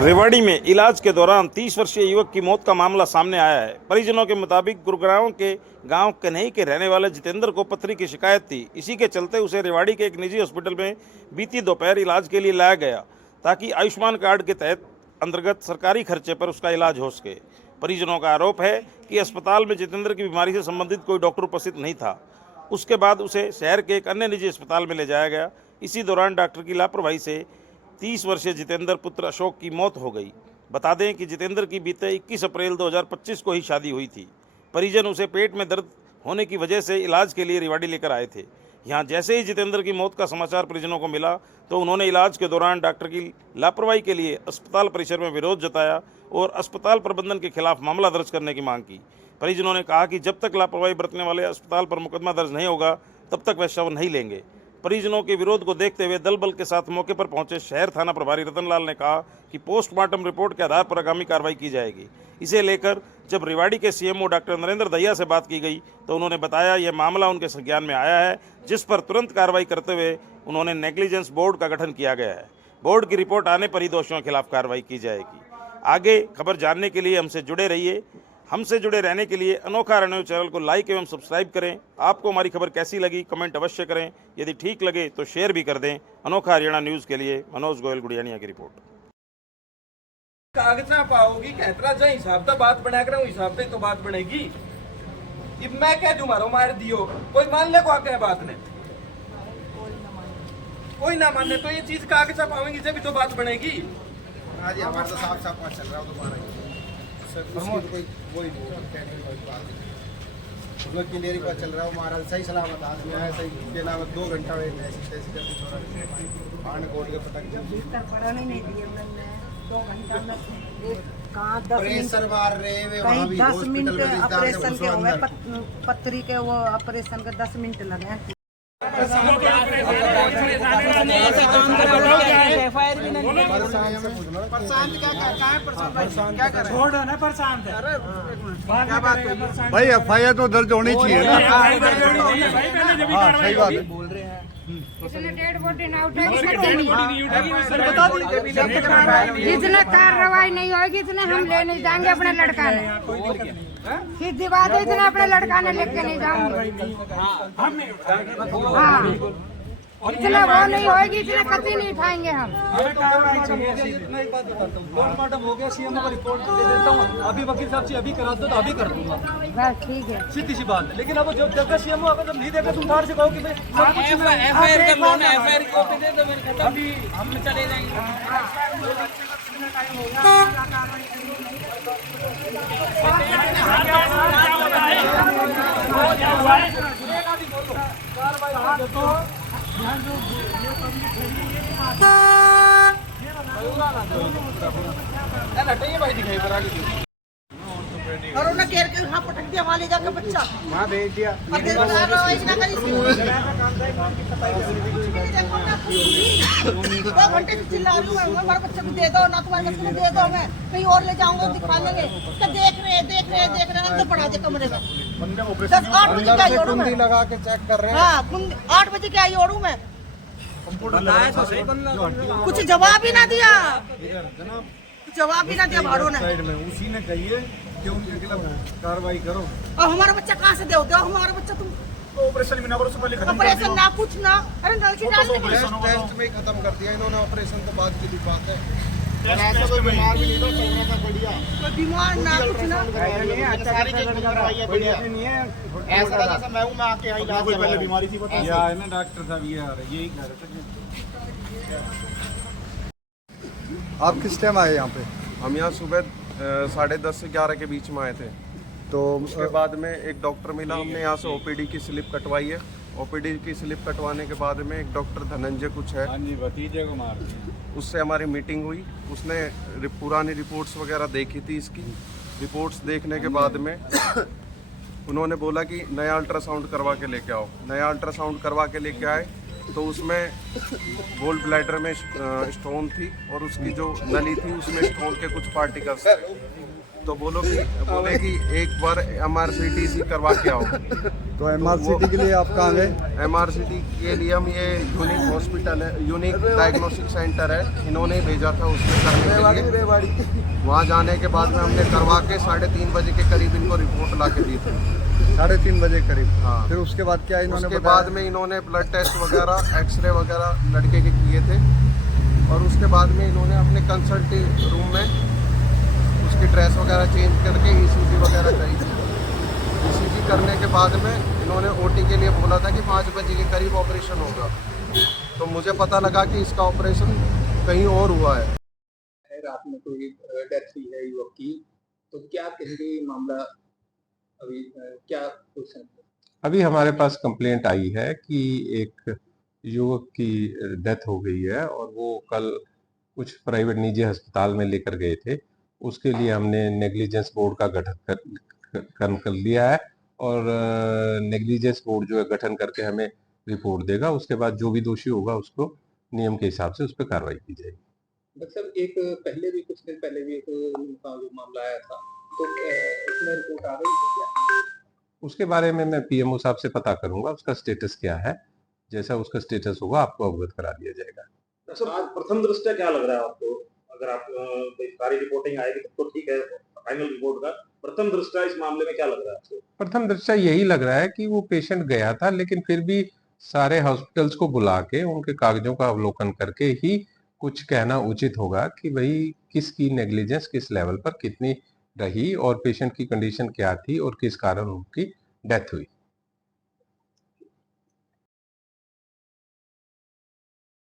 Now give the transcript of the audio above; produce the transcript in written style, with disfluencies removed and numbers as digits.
रेवाड़ी में इलाज के दौरान 30 वर्षीय युवक की मौत का मामला सामने आया है। परिजनों के मुताबिक गुरुग्राम के गांव कन्हई के रहने वाले जितेंद्र को पथरी की शिकायत थी। इसी के चलते उसे रेवाड़ी के एक निजी हॉस्पिटल में बीती दोपहर इलाज के लिए लाया गया ताकि आयुष्मान कार्ड के तहत अंतर्गत सरकारी खर्चे पर उसका इलाज हो सके। परिजनों का आरोप है कि अस्पताल में जितेंद्र की बीमारी से संबंधित कोई डॉक्टर उपस्थित नहीं था। उसके बाद उसे शहर के एक अन्य निजी अस्पताल में ले जाया गया। इसी दौरान डॉक्टर की लापरवाही से 30 वर्षीय जितेंद्र पुत्र अशोक की मौत हो गई। बता दें कि जितेंद्र की बीते 21 अप्रैल 2025 को ही शादी हुई थी। परिजन उसे पेट में दर्द होने की वजह से इलाज के लिए रेवाड़ी लेकर आए थे। यहाँ जैसे ही जितेंद्र की मौत का समाचार परिजनों को मिला तो उन्होंने इलाज के दौरान डॉक्टर की लापरवाही के लिए अस्पताल परिसर में विरोध जताया और अस्पताल प्रबंधन के खिलाफ मामला दर्ज करने की मांग की। परिजनों ने कहा कि जब तक लापरवाही बरतने वाले अस्पताल पर मुकदमा दर्ज नहीं होगा तब तक वह शव नहीं लेंगे। परिजनों के विरोध को देखते हुए दल बल के साथ मौके पर पहुंचे शहर थाना प्रभारी रतनलाल ने कहा कि पोस्टमार्टम रिपोर्ट के आधार पर आगामी कार्रवाई की जाएगी। इसे लेकर जब रेवाड़ी के सीएमओ डॉक्टर नरेंद्र दहिया से बात की गई तो उन्होंने बताया यह मामला उनके संज्ञान में आया है, जिस पर तुरंत कार्रवाई करते हुए उन्होंने नेग्लिजेंस बोर्ड का गठन किया गया है। बोर्ड की रिपोर्ट आने पर ही दोषियों के खिलाफ कार्रवाई की जाएगी। आगे खबर जानने के लिए हमसे जुड़े रहिए। हमसे जुड़े रहने के लिए अनोखा न्यूज़ चैनल को लाइक एवं सब्सक्राइब करें। आपको हमारी खबर कैसी लगी कमेंट अवश्य करें। यदि ठीक लगे तो शेयर भी कर दें। अनोखा हरियाणा न्यूज़ के लिए मनोज गोयल गुड़ियानिया की रिपोर्ट। कागज ना पाओगी कहतरा जा हिसाब तो बात बना कर हिसाब से तो बात बनेगी। अब मैं कह दूं मारो मार दियो कोई मान ले को आके बात ने कोई ना माने तो ये चीज कागज पाओगी जब तो बात बनेगी। आज हमारा तो साफ साफ चल रहा है तुम्हारा कोई वही कहने की बात नहीं। क्लियर ही चल रहा है हमारा सही सलामत आदमी है सही के अलावा 2 घंटा में ऐसी तैसी करके थोड़ा भांड कोट के पटक पढ़ने नहीं दिए मैंने 2 घंटा में कहाँ 10 प्रेशर मार रहे वे वहां भी 10 मिनट ऑपरेशन के हुए अंदर पथरी के वो ऑपरेशन के 10 मिनट लगे। भाई एफआईआर तो दर्ज होनी चाहिए ना। हाँ सही बात है। बोल रहे हैं जितने कार्रवाई नहीं होगी इतने हम ले नहीं जाएंगे अपने लड़का ने। सीधी बात है इतना अपने लड़का ने लेके नहीं जाऊंगे। हाँ इतना वो नहीं होगी इतने कतई नहीं उठाएंगे हम। पोस्टमार्टम हो गया सीएम को रिपोर्ट दे देता हूँ अभी वकील साहब से अभी करा दो तो अभी कर दूंगा। बस ठीक है सीधी सी बात है। लेकिन अब जब जगह सीएम अगर जब नहीं देगा तुम उधार से कहो कि एफआईआर कर लो ना, एफआईआर की कॉपी दे दो मेरे खत्म, अभी हम चले जाएंगे। भाई दिखाई पर आगे और उन्हें घेर के वहाँ पटक दिया वहाँ ले जाकर बच्चा वहाँ भेज दिया। और फिर बता रहा हूँ इतना करी 2 घंटे से चिल्ला रही हूँ हमारे बच्चे को दे दो ना तुम्हारे बच्चे को दे दो मैं कहीं और ले जाऊंगा दिखा लेंगे तो देख रहे अंदर पड़ा दे कमरे में 8 बजे का आई ओढ़ू मैं लगा के चेक कर रहे हैं। हाँ 8 बजे के आई ओढ़ू मैं कुछ जवाब ही ना दिया भाड़ो ने साइड में उसी ने कहिए कि उनके खिलाफ कार्रवाई करो। और हमारा बच्चा कहाँ से दो हमारा बच्चा तुम ऑपरेशन में ना करो पहले ऑपरेशन ना कुछ ना अरे नल की डाल दे टेस्ट में खत्म कर दिया इन्होंने ऑपरेशन के बाद की बात है। ऐसा कोई बीमार भी नहीं था चल रहा था बढ़िया कोई बीमार ना कुछ ना सारी चीज करवाई है बढ़िया नहीं है। ऐसा जैसा मैं हूं मैं आके यहां इलाज कोई पहले बीमारी थी या है ना डॉक्टर साहब ये आ रहे यही कह रहे थे। आप किस टाइम आए यहाँ पे? हम यहाँ सुबह 10:30 से 11 के बीच में आए थे। तो उसके बाद में एक डॉक्टर मिला, हमने यहाँ से ओपीडी की स्लिप कटवाई है। ओपीडी की स्लिप कटवाने के बाद में एक डॉक्टर धनंजय कुछ है, भतीजे को मार उससे हमारी मीटिंग हुई। उसने पुरानी रिपोर्ट्स वगैरह देखी थी। इसकी रिपोर्ट्स देखने के बाद में उन्होंने बोला कि नया अल्ट्रासाउंड करवा के लेके आओ। नया अल्ट्रासाउंड करवा के लेके आए तो उसमें गोल ब्लैडर में स्टोन थी और उसकी जो नली थी उसमें स्टोन के कुछ पार्टिकल्स थे। तो बोले कि एक बार MRCTC करवा के आओ। तो MRCT के लिए आप कहाँ गए? MRCT के लिए हम ये यूनिक हॉस्पिटल है, यूनिक डायग्नोस्टिक सेंटर है, इन्होंने ही भेजा था उसमें करने के लिए। वहाँ जाने के बाद में हमने करवा के 3:30 बजे के करीब इनको रिपोर्ट ला के दी थी। 3:30 बजे करीब। हाँ। फिर उसके बाद क्या इन्होंने उसके बताया? बाद में इन्होंने ब्लड टेस्ट वगैरह, एक्सरे वगैरह लड़के के किए थे, और उसके बाद में इन्होंने अपने कंसल्टिंग रूम में उसकी ड्रेस वगैरह चेंज करके ECG वगैरह करी थी। ECG करने के बाद में इन्होंने OT के लिए बोला था कि 5 बजे के करीब ऑपरेशन होगा। तो मुझे पता लगा कि इसका ऑपरेशन कहीं और हुआ है। रात में कोई डेथ हुई है युवक की, तो क्या कहेंगे मामला अभी क्या क्वेश्चन? अभी हमारे पास कंप्लेंट आई है कि एक युवक की डेथ हो गई है और वो कल कुछ प्राइवेट निजी अस्पताल में लेकर गए थे। उसके लिए हमने नेग्लिजेंस बोर्ड का गठन कर लिया है और नेग्लिजेंस बोर्ड जो है गठन करके हमें रिपोर्ट देगा। उसके बाद जो भी दोषी होगा उसको नियम के हिसाब से उस पर कार्रवाई की जाएगी। मतलब एक पहले भी कुछ दिन पहले भी एक उनका जो मामला आया था, तो उसमें रिपोर्ट आ गई है क्या? उसके बारे में मैं PMO साहब से पता करूंगा उसका स्टेटस क्या है। जैसा उसका स्टेटस होगा आपको अवगत करा दिया जाएगा। सर, प्रथम दृष्टया क्या लग रहा है आपको? अगर आप सारी रिपोर्टिंग आएगी तो ठीक है, फाइनल रिपोर्ट का प्रथम दृष्टया इस मामले में क्या लग रहा है आपको? प्रथम दृष्टया यही लग रहा है कि वो पेशेंट गया था, लेकिन फिर भी सारे हॉस्पिटल्स को बुला के उनके कागजों का अवलोकन करके ही कुछ कहना उचित होगा कि भाई किसकी नेग्लिजेंस किस लेवल पर कितनी रही और पेशेंट की कंडीशन क्या थी और किस कारण उनकी डेथ हुई।